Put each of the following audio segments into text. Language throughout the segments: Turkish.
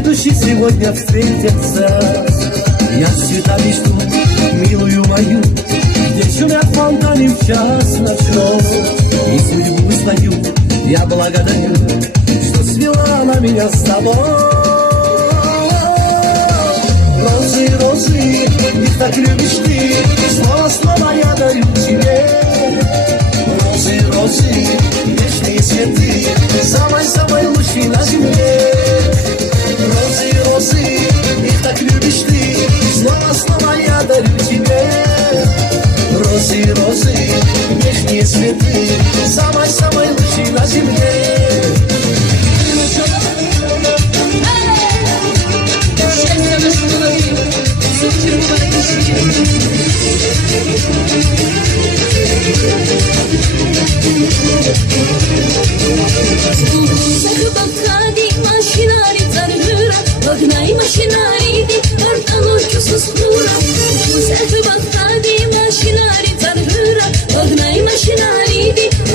Две души сегодня встретятся. Я цветами жду милую мою, где шумят фонтаны в час ночной. И судьбу стою, я благодарю, что свела на меня с тобой. Розы, розы, их так любишь ты, снова я дарю тебе. Розы, розы, вечные цветы, самой лучшей на земле. Розы, розы, их так любишь ты, снова я дарю тебе. Розы, розы, вечные цветы, самой лучшей на земле. Вогнай машинари, артаночку сускура. Сехви бахтади машинари царгура. Вогнай машинари,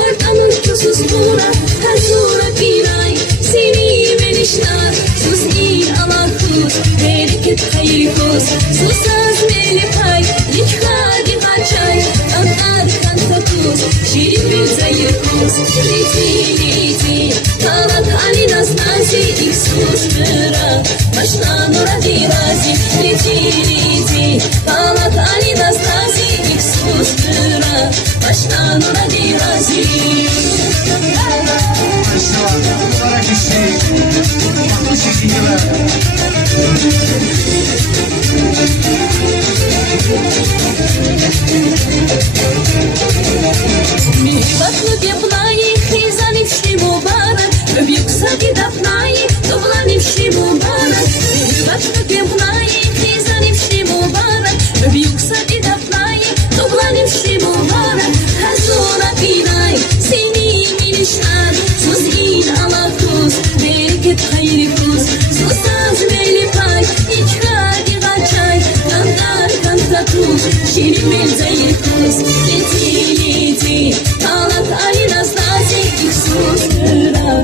артаночку сускура. Hazura piray, seni menişnar. Susi Allahus, bereket hayırkus. Susaz melipay, likhadi hachay. Antar kantakus, şirin zayırkus. Leti, kalak alinas nazi, iksus mıra. Baştan oradi razi, leti, kalak alinas nazi, iksus mıra. Baştan oradi razi. Михватну беплани, хризанивший мубарак. Любик сади дапнай, довланивший мубарак. Михватну беплани, хризанивший мубарак. Любик сади дапнай, довланивший мубарак. Hazura piray, seni minişar. Suzin Allahus, bereket hayırkus. Susaz melipay, içhadi gaçay. Kantar kantakus, şirin mezayirkus. Leti, kalak alinas nazi, iksus mıra.